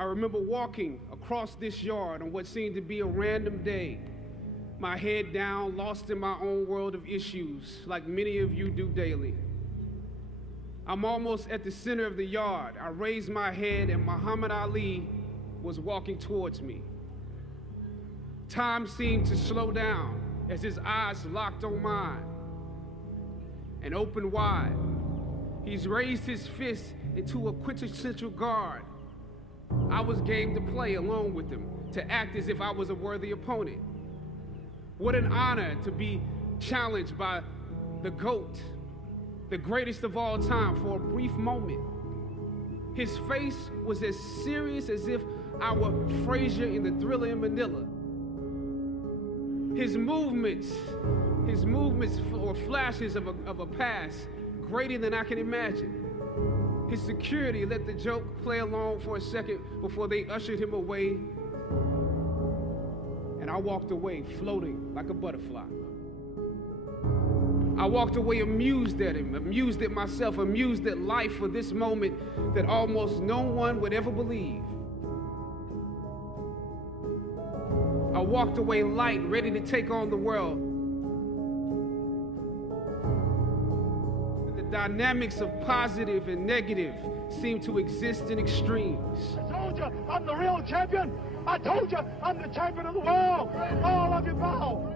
I remember walking across this yard on what seemed to be a random day, my head down, lost in my own world of issues, like many of you do daily. I'm almost at the center of the yard. I raised my head and Muhammad Ali was walking towards me. Time seemed to slow down as his eyes locked on mine and opened wide. He's raised his fist into a quintessential guard. I was game to play along with him, to act as if I was a worthy opponent. What an honor to be challenged by the GOAT, the greatest of all time, for a brief moment. His face was as serious as if I were Frazier in the Thriller in Manila. His movements were flashes of a past greater than I can imagine. His security let the joke play along for a second before they ushered him away. And I walked away floating like a butterfly. I walked away amused at him, amused at myself, amused at life for this moment that almost no one would ever believe. I walked away light, ready to take on the world. The dynamics of positive and negative seem to exist in extremes. I told you I'm the real champion. I told you I'm the champion of the world. All of you bow.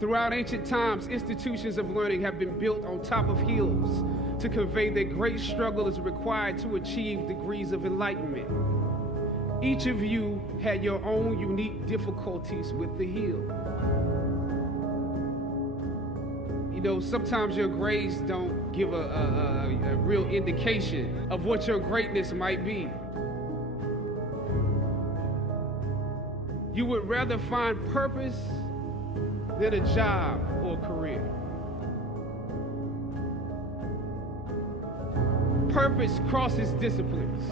Throughout ancient times, institutions of learning have been built on top of hills to convey that great struggle is required to achieve degrees of enlightenment. Each of you had your own unique difficulties with the hill. You know, sometimes your grades don't give a real indication of what your greatness might be. You would rather find purpose than a job or a career. Purpose crosses disciplines.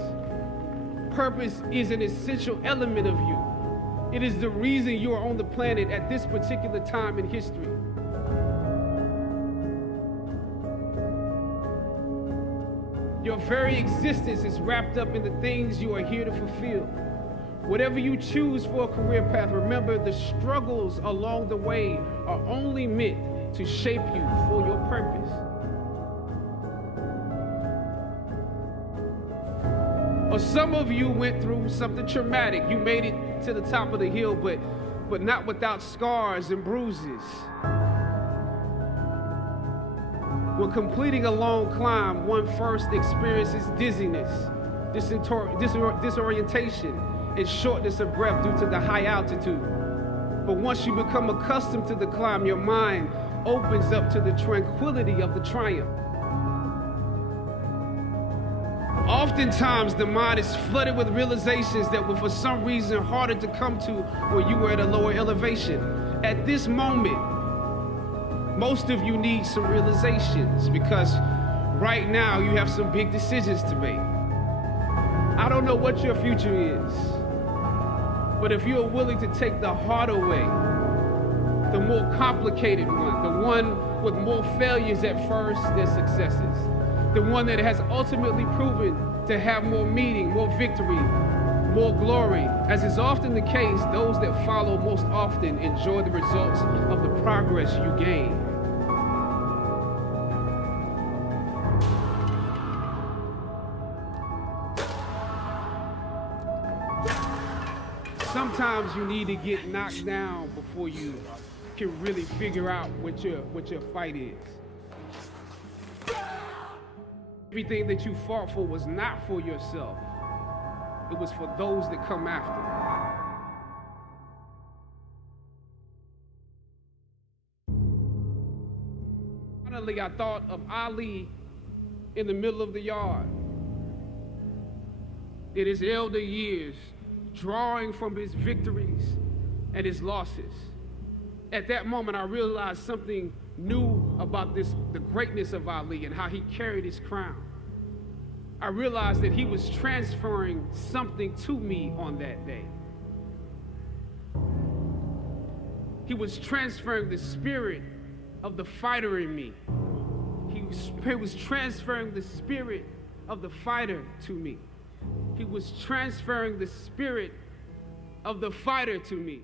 Purpose is an essential element of you. It is the reason you are on the planet at this particular time in history. Your very existence is wrapped up in the things you are here to fulfill. Whatever you choose for a career path, remember the struggles along the way are only meant to shape you for your purpose. Or some of you went through something traumatic. You made it to the top of the hill, but not without scars and bruises. When completing a long climb, one first experiences dizziness, disorientation, and shortness of breath due to the high altitude. But once you become accustomed to the climb, your mind opens up to the tranquility of the triumph. Oftentimes, the mind is flooded with realizations that were for some reason harder to come to when you were at a lower elevation. At this moment, most of you need some realizations because right now you have some big decisions to make. I don't know what your future is, but if you are willing to take the harder way, the more complicated one, the one with more failures at first than successes, the one that has ultimately proven to have more meaning, more victory, more glory. As is often the case, those that follow most often enjoy the results of the progress you gain. Sometimes you need to get knocked down before you can really figure out what your fight is. Everything that you fought for was not for yourself. It was for those that come after. Finally, I thought of Ali in the middle of the yard. In his elder years, drawing from his victories and his losses. At that moment, I realized something new about the greatness of Ali and how he carried his crown. I realized that he was transferring something to me on that day. He was transferring the spirit of the fighter in me. He was transferring the spirit of the fighter to me. He was transferring the spirit of the fighter to me.